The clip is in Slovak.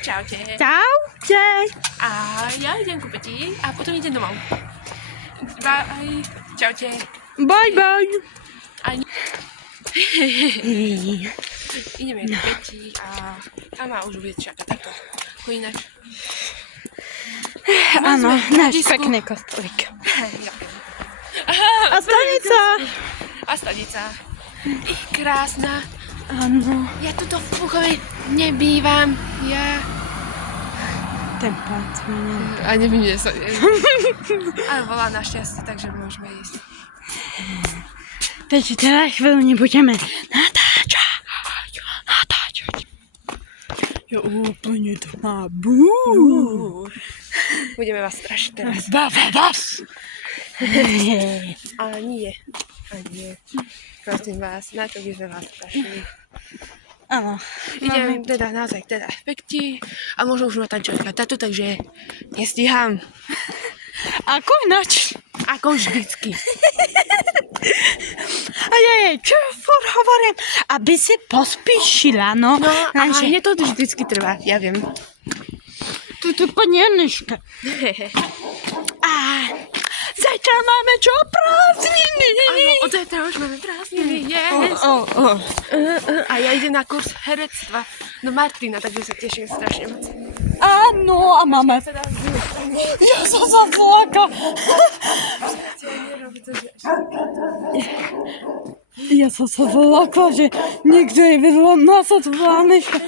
Čaute. Čaute. A ja idem kúpiť a potom idem domov. Bye. Čaute. Bye bye. Ani... Ideme do Peti a ma už bude čakať takto. Ako ináč. Áno, náš pekný kostolík. A stanica. A stanica. Ich krásna. Áno. Ja tuto v Púchove nebývam. Ja... Ten pán sme neviem. A nevím, kde sa... Ale volá našťastie, takže môžeme ísť. Takže teda chvíľu nebudeme natáčať. Ja úplne to má Budeme vás strašiť teraz. Vás. Ale nie. Prosím vás, na to by sme vás strašili. Áno. Idem teda naozaj pekti a možno už ma tam čaká táto, takže nestíham. Ako ináč? Ako vždycky. A čo furt hovorím, aby si pospíšila, no. No, a mne to vždycky trvá, ja viem. Tu panienička. A zajtra máme čo? Prázdniny. Áno, od zajtra už máme prázdniny, yes. A ja idem na kurz herectva do Martina, takže sa teším strašne moc. Áno, a máme... Ja som sa zláka. Ja som sa zlákla, že niekto je vedľa nás od vláneška.